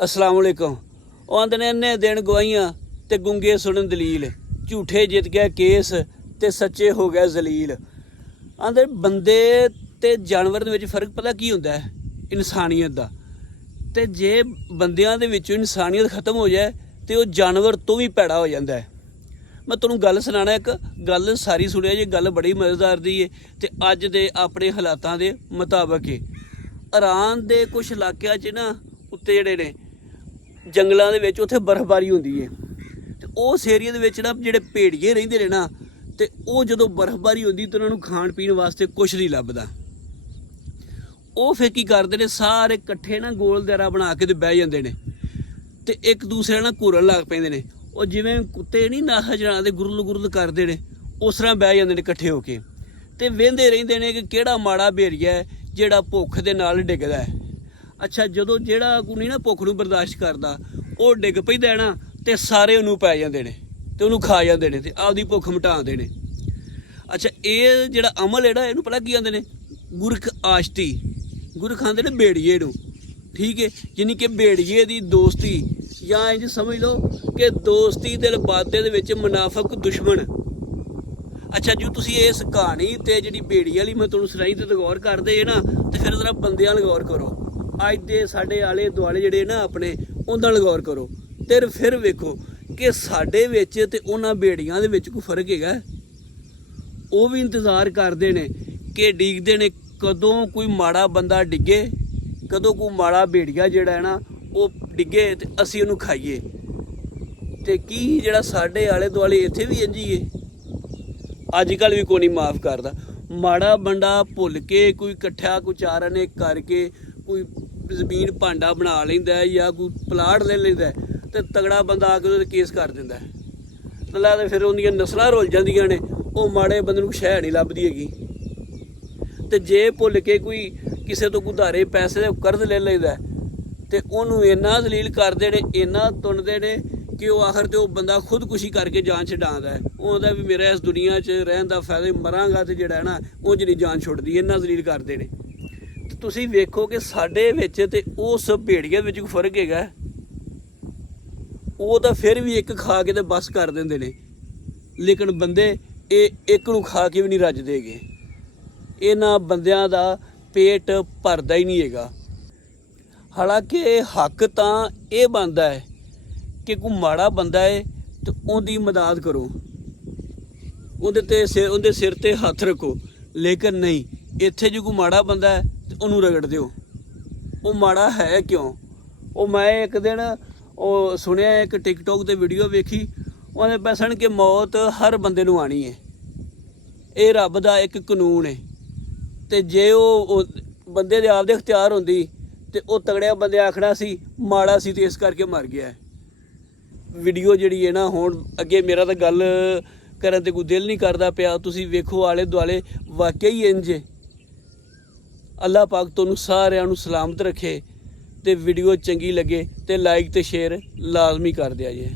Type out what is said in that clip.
अस्सलाम वालेकुम। ਉਹ ਆਂਦੇ ਨੇ ਇੰਨੇ ਦਿਨ ਗਵਾਈਆਂ ਤੇ ਗੁੰਗੇ ਸੁਣਨ ਦਲੀਲ, ਝੂਠੇ ਜਿੱਤ ਗਿਆ ਕੇਸ ਤੇ ਸੱਚੇ ਹੋ ਗਏ ਜ਼ਲੀਲ। ਆਂਦੇ ਬੰਦੇ ਤੇ ਜਾਨਵਰ ਦੇ ਵਿੱਚ ਫਰਕ ਪਤਾ ਕੀ ਹੁੰਦਾ ਹੈ? ਇਨਸਾਨੀਅਤ ਦਾ। ਤੇ ਜੇ ਬੰਦਿਆਂ ਦੇ ਵਿੱਚੋਂ ਇਨਸਾਨੀਅਤ ਖਤਮ ਹੋ ਜਾਏ ਤੇ ਉਹ ਜਾਨਵਰ ਤੋਂ ਵੀ ਭੈੜਾ ਹੋ ਜਾਂਦਾ ਹੈ। ਮੈਂ ਤੁਹਾਨੂੰ ਗੱਲ ਸੁਣਾਉਣਾ, ਇੱਕ ਗੱਲ ਸਾਰੀ ਸੁਣਿਆ ਜੀ, ਗੱਲ ਬੜੀ ਮਜ਼ੇਦਾਰ ਦੀ ਹੈ ਤੇ ਅੱਜ ਦੇ ਆਪਣੇ ਹਾਲਾਤਾਂ ਦੇ ਮੁਤਾਬਕ ਹੈ। ਇਰਾਨ ਦੇ ਕੁਛ ਇਲਾਕਿਆਂ 'ਚ ਨਾ ਉੱਤੇ ਜਿਹੜੇ ਨੇ ਜੰਗਲਾਂ ਦੇ ਵਿੱਚ ਉੱਥੇ ਬਰਫ਼ਬਾਰੀ ਹੁੰਦੀ ਹੈ ਤੇ ਉਸ ਏਰੀਏ ਦੇ ਵਿੱਚ ਨਾ ਜਿਹੜੇ ਭੇੜੀਏ ਰਹਿੰਦੇ ਨੇ ਨਾ, ਤੇ ਉਹ ਜਦੋਂ ਬਰਫ਼ਬਾਰੀ ਹੁੰਦੀ ਤਾਂ ਉਹਨਾਂ ਨੂੰ ਖਾਣ ਪੀਣ ਵਾਸਤੇ ਕੁਛ ਨਹੀਂ ਲੱਭਦਾ। ਉਹ ਫਿਰ ਕੀ ਕਰਦੇ ਨੇ, ਸਾਰੇ ਇਕੱਠੇ ਨਾ ਗੋਲ ਦਾਇਰਾ ਬਣਾ ਕੇ ਤੇ ਬਹਿ ਜਾਂਦੇ ਨੇ ਤੇ ਇੱਕ ਦੂਸਰੇ ਨਾਲ ਘੂਰਨ ਲੱਗ ਪੈਂਦੇ ਨੇ। ਉਹ ਜਿਵੇਂ ਕੁੱਤੇ ਨਹੀਂ ਨਾਹਾ ਜਣਾ ਦੇ ਗੁਰਲ ਗੁਰਲ ਕਰਦੇ ਨੇ, ਉਸ ਤਰ੍ਹਾਂ ਬਹਿ ਜਾਂਦੇ ਨੇ ਇਕੱਠੇ ਹੋ ਕੇ ਤੇ ਵਹਿੰਦੇ ਰਹਿੰਦੇ ਨੇ ਕਿ ਕਿਹੜਾ ਮਾੜਾ ਭੇੜੀਆ ਹੈ ਜਿਹੜਾ ਭੁੱਖ ਦੇ ਨਾਲ ਡਿੱਗਦਾ ਹੈ। ਅੱਛਾ, ਜਦੋਂ ਜਿਹੜਾ ਕੋਈ ਨਹੀਂ ਨਾ ਭੁੱਖ ਨੂੰ ਬਰਦਾਸ਼ਤ ਕਰਦਾ, ਉਹ ਡਿੱਗ ਪੈਂਦਾ ਨਾ ਤੇ ਸਾਰੇ ਉਹਨੂੰ ਪੈ ਜਾਂਦੇ ਨੇ ਤੇ ਉਹਨੂੰ ਖਾ ਜਾਂਦੇ ਨੇ ਤੇ ਆਪਦੀ ਭੁੱਖ ਮਿਟਾਉਂਦੇ ਨੇ। ਅੱਛਾ, ਇਹ ਜਿਹੜਾ ਅਮਲ ਹੈ ਨਾ, ਇਹਨੂੰ ਪਤਾ ਕੀ ਆਂਦੇ ਨੇ? ਗੁਰਖ ਆਸ਼ਤੀ। ਗੁਰਖ ਆਂਦੇ ਨੇ ਭੇੜੀਏ ਨੂੰ, ਠੀਕ ਹੈ, ਯਾਨੀ ਕਿ ਭੇੜੀਏ ਦੀ ਦੋਸਤੀ, ਜਾਂ ਇੰਝ ਸਮਝ ਲਓ ਕਿ ਦੋਸਤੀ ਦੇ ਲਬਾਦੇ ਦੇ ਵਿੱਚ ਮੁਨਾਫਕ ਦੁਸ਼ਮਣ। ਅੱਛਾ, ਜੋ ਤੁਸੀਂ ਇਸ ਕਹਾਣੀ ਤੇ ਜਿਹੜੀ ਭੇੜੀ ਵਾਲੀ ਮੈਂ ਤੁਹਾਨੂੰ ਸੁਣਾਈ ਤੇ ਗੌਰ ਕਰਦੇ ਜੇ ਨਾ, ਤੇ ਫਿਰ ਜ਼ਰਾ ਬੰਦਿਆਂ ਨਾਲ ਗੌਰ ਕਰੋ। ਅੱਜ ਦੇ ਸਾਡੇ ਆਲੇ ਦੁਆਲੇ ਜਿਹੜੇ ਨਾ ਆਪਣੇ, ਉਹਨਾਂ ਨਾਲ ਗੌਰ ਕਰੋ ਤੇ ਫਿਰ ਵੇਖੋ ਕਿ ਸਾਡੇ ਵਿੱਚ ਤੇ ਉਹਨਾਂ ਭੇੜੀਆਂ ਦੇ ਵਿੱਚ ਕੋਈ ਫਰਕ ਹੈਗਾ। ਉਹ ਵੀ ਇੰਤਜ਼ਾਰ ਕਰਦੇ ਨੇ ਕਿ ਡੀਕਦੇ ਨੇ ਕਦੋਂ ਕੋਈ ਮਾੜਾ ਬੰਦਾ ਡਿੱਗੇ, ਕਦੋਂ ਕੋਈ ਮਾੜਾ ਭੇੜੀਆ ਜਿਹੜਾ ਹੈ ਨਾ ਉਹ ਡਿੱਗੇ ਤੇ ਅਸੀਂ ਉਹਨੂੰ ਖਾਈਏ। ਤੇ ਕੀ ਜਿਹੜਾ ਸਾਡੇ ਆਲੇ ਦੁਆਲੇ ਇੱਥੇ ਵੀ ਇੰਝ ਹੀ ਹੈ? ਅੱਜ ਕੱਲ੍ਹ ਵੀ ਕੋਈ ਨਹੀਂ ਮਾफ़ ਕਰਦਾ। ਮਾੜਾ ਬੰਦਾ ਭੁੱਲ ਕੇ ਕੋਈ ਇਕੱਠਾ ਕੋਈ ਚਾਰਾਂ ਨੇ ਕਰਕੇ ਕੋਈ ਜ਼ਮੀਨ ਭਾਂਡਾ ਬਣਾ ਲੈਂਦਾ ਜਾਂ ਕੋਈ ਪਲਾਟ ਲੈ ਲੈਂਦਾ ਤੇ ਤਗੜਾ ਬੰਦਾ ਆ ਕੇ ਉਹਦੇ ਕੇਸ ਕਰ ਦਿੰਦਾ। ਅੱਲਾ ਤੇ ਫਿਰ ਉਹਦੀਆਂ ਨਸਲਾਂ ਰੁਲ ਜਾਂਦੀਆਂ ਨੇ, ਉਹ ਮਾੜੇ ਬੰਦੇ ਨੂੰ ਸ਼ਹਿ ਨਹੀਂ ਲੱਭਦੀ ਹੈਗੀ। ਤੇ ਜੇ ਭੁੱਲ ਕੇ ਕੋਈ ਕਿਸੇ ਤੋਂ ਉਧਾਰੇ ਪੈਸੇ ਦੇ ਕਰਜ਼ ਲੈ ਲੈਂਦਾ ਤੇ ਉਹਨੂੰ ਇੰਨਾ ਜ਼ਲੀਲ ਕਰਦੇ ਨੇ, ਇੰਨਾ ਤੁੰਨਦੇ ਨੇ ਕਿ ਉਹ ਆਖਰ ਤੇ ਉਹ ਬੰਦਾ ਖੁਦਕੁਸ਼ੀ ਕਰਕੇ ਜਾਨ ਛਡਾਉਂਦਾ ਹੈ। ਉਹ ਆਂਦਾ ਵੀ ਮੇਰਾ ਇਸ ਦੁਨੀਆ 'ਚ ਰਹਿਣ ਦਾ ਫਾਇਦਾ, ਮਰਾਂਗਾ ਤੇ ਜਿਹੜਾ ਹੈ ਨਾ ਉਹ ਜਿਹੜੀ ਜਾਨ ਛੁੱਟਦੀ, ਇੰਨਾ ਜ਼ਲੀਲ ਕਰਦੇ ਨੇ। ਤੇ ਤੁਸੀਂ ਵੇਖੋ ਕਿ ਸਾਡੇ ਵਿੱਚ ਤੇ ਉਸ ਭੇੜੀਏ ਵਿੱਚ ਕੋਈ ਫਰਕ ਹੈਗਾ? ਉਹ ਤਾਂ ਫਿਰ ਵੀ ਇੱਕ ਖਾ ਕੇ ਤੇ ਬਸ ਕਰ ਦਿੰਦੇ ਨੇ, ਲੇਕਿਨ ਬੰਦੇ ਇਹ ਇੱਕ ਨੂੰ ਖਾ ਕੇ ਵੀ ਨਹੀਂ ਰੱਜਦੇ ਹੈਗੇ। ਇਹਨਾਂ ਬੰਦਿਆਂ ਦਾ ਪੇਟ ਭਰਦਾ ਹੀ ਨਹੀਂ ਹੈਗਾ। ਹਾਲਾਂਕਿ ਹੱਕ ਤਾਂ ਇਹ ਬਣਦਾ ਹੈ ਕਿ ਕੋਈ ਮਾੜਾ ਬੰਦਾ ਹੈ ਤੇ ਉਹਦੀ ਮਦਦ ਕਰੋ, ਉਹਦੇ ਸਿਰ ਤੇ ਹੱਥ ਰੱਖੋ, ਲੇਕਿਨ ਨਹੀਂ, ਇੱਥੇ ਜੇ ਕੋਈ ਮਾੜਾ ਬੰਦਾ ਹੈ ਤੇ ਉਹਨੂੰ ਰਗੜ ਦਿਓ। ਉਹ ਮਾੜਾ ਹੈ ਕਿਉਂ? ਉਹ ਮੈਂ ਇੱਕ ਦਿਨ ਉਹ ਸੁਣਿਆ, ਇੱਕ ਟਿਕਟੋਕ 'ਤੇ ਵੀਡੀਓ ਵੇਖੀ, ਉਹਨੇ ਦੱਸਣ ਕਿ ਮੌਤ ਹਰ ਬੰਦੇ ਨੂੰ ਆਉਣੀ ਹੈ, ਇਹ ਰੱਬ ਦਾ ਇੱਕ ਕਾਨੂੰਨ ਹੈ। ਤੇ ਜੇ ਉਹ ਬੰਦੇ ਦੇ ਆਪਦੇ ਇਖਤਿਆਰ ਹੁੰਦੀ ਤੇ ਉਹ ਤਗੜਿਆ ਬੰਦੇ ਆਖਣਾ ਸੀ ਮਾੜਾ ਸੀ ਤੇ ਇਸ ਕਰਕੇ ਮਰ ਗਿਆ। ਵੀਡੀਓ ਜਿਹੜੀ ਹੈ ਨਾ, ਹੁਣ ਅੱਗੇ ਮੇਰਾ ਤਾਂ ਗੱਲ ਕਰਨ ਤੇ ਕੋਈ ਦਿਲ ਨਹੀਂ ਕਰਦਾ ਪਿਆ। ਤੁਸੀਂ ਵੇਖੋ ਆਲੇ ਦੁਆਲੇ ਵਾਕਿਆ ਹੀ ਇੰਝ। ਅੱਲਾਹ ਪਾਕ ਤੁਹਾਨੂੰ ਸਾਰਿਆਂ ਨੂੰ ਸਲਾਮਤ ਰੱਖੇ ਤੇ ਵੀਡੀਓ ਚੰਗੀ ਲੱਗੇ ਤੇ ਲਾਈਕ ਤੇ ਸ਼ੇਅਰ ਲਾਜ਼ਮੀ ਕਰ ਦਿਆ ਜੇ।